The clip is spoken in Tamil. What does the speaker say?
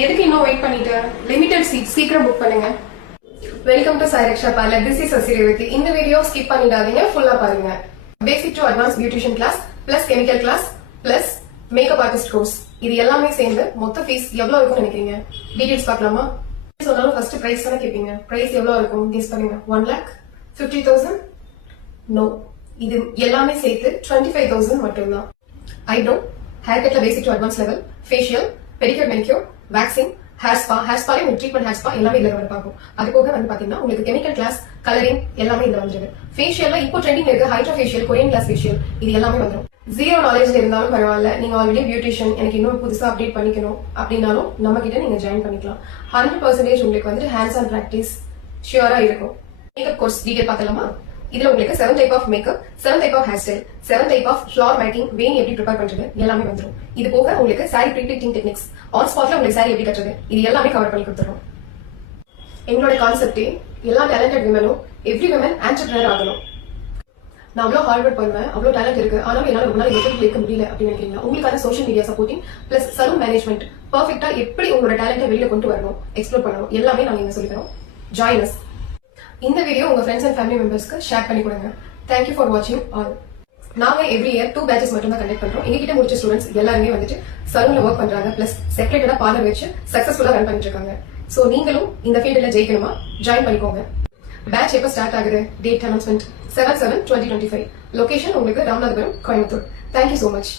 எதுக்கு இன்னும் வெயிட் பண்ணிட்டு லிமிடெட் சீட் சீக்கிரம் புக் பண்ணுங்க. Welcome to Sai Raksha parlour. This is Sasirevathi. இந்த வீடியோ ஸ்கிப் பண்ணிடாதீங்க, ஃபுல்லா பாருங்க. Basic to advance beautician class plus chemical class plus makeup artist course, இது எல்லாமே சேர்ந்து மொத்த ஃபீஸ் எவ்வளவு இருக்கும்னு நினைக்கிறீங்க? டீடைல்ஸ் பார்க்கலாமா? சொன்னாலும் ஃபர்ஸ்ட் பிரைஸ் தானே கேட்பீங்க. பிரைஸ் எவ்வளவு இருக்கும் கெஸ் பண்ணுங்க. 1,50,000? நோ, இது எல்லாமே சேர்த்து 25,000 மட்டும்தான். ஐப்ரோ, ஹேர் கட்ல basic to advance level, facial, pedicure, manicure, waxing, hair spa உங்களுக்கு ட்ரீட்மெண்ட் ஹேர் ஸ்பா எல்லாமே இதுல வந்து பார்க்கும். அது போக வந்து பாத்தீங்கன்னா உங்களுக்கு கெமிக்கல் கிளாஸ், கலரிங் எல்லாமே இதுல வந்துருது. ஃபேஷியல்ல இப்போ ட்ரெண்டிங் இருக்கு hydra facial, Korean glass facial, இது எல்லாமே வந்துடும். ஜீரோ நாலேஜ்ல இருந்தாலும் பரவாயில்ல, நீங்க ஆல்ரெடி பியூட்டிஷியன், எனக்கு இன்னும் புதுசா அப்டேட் பண்ணிக்கணும் அப்படின்னாலும் நம்ம கிட்ட நீங்க ஜாயின் பண்ணிக்கலாம். 100% உங்களுக்கு வந்து ஹேண்ட்ஸ் ஆன் பிராக்டிஸ் ஷியூரா இருக்கும். மேக்கப் கோர்ஸ் டீடைல் பார்க்கலாமா? இதுல உங்களுக்கு 7 type of makeup, 7 type of hair style, 7 type of flower making, வேணி எப்படி ப்ரிப்பேர் பண்றது எல்லாமே வந்துடும். இது போக உங்களுக்கு சாரி ப்ரீப்ளீட்டிங் டெக்னிக்ஸ், ஆன் ஸ்பாட்ல உங்களுக்கு சாரி எப்படி கட்டுறது, இது எல்லாமே கவர் பண்ணி கொடுத்துரும். எங்களோட கான்செப்டே எல்லா டேலண்டட் விமனும் எவ்ரி விமன் ஆண்டர்பிரனர் ஆகணும். நான் அவ்வளவு ஹார்ட் ஒர்க் பண்ணுவேன், அவ்வளவு டேலண்ட் இருக்கு, ஆனாலும் என்னால ரொம்ப நாள் எப்படி இருக்க முடியல அப்படின்னு நினைக்கிறீங்களா? உங்களுக்கான social media supporting plus salon management, பர்ஃபெக்ட்டா எப்படி உங்களோட டேலண்ட்டை வெளியில கொண்டு வரணும், எக்ஸ்ப்ளோர் பண்ணணும், எல்லாமே நாங்க இங்க சொல்லித்தரோம். Join us. இந்த வீடியோ உங்க ஃப்ரெண்ட்ஸ் அண்ட் ஃபேமிலி மெம்பர்ஸ்க்கு ஷேர் பண்ணி கொடுங்க. தேங்க்யூ ஃபார் வாட்சிங் ஆல். நாங்க எவ்ரி இயர் 2 பேட்சஸ் மட்டும் தான் கண்டக்ட் பண்றோம். எங்ககிட்ட முடிச்ச ஸ்டூடெண்ட்ஸ் எல்லாருமே வந்துட்டு சலூன்ல ஒர்க் பண்றாங்க, பிளஸ் செப்பரேட்டடா பார்லர் வச்சு சக்சஸ்ஃபுல்லா ரன் பண்ணிட்டு இருக்காங்க. சோ நீங்களும் இந்த ஃபீல்டுல ஜெயிக்கணுமா? ஜாயின் பண்ணிக்கோங்க. பேட்ச் எப்ப ஸ்டார்ட் ஆகுது? Date announcement 7/7/2025. லொகேஷன் உங்களுக்கு Ramanathapuram, Coimbatore. Thank you so much.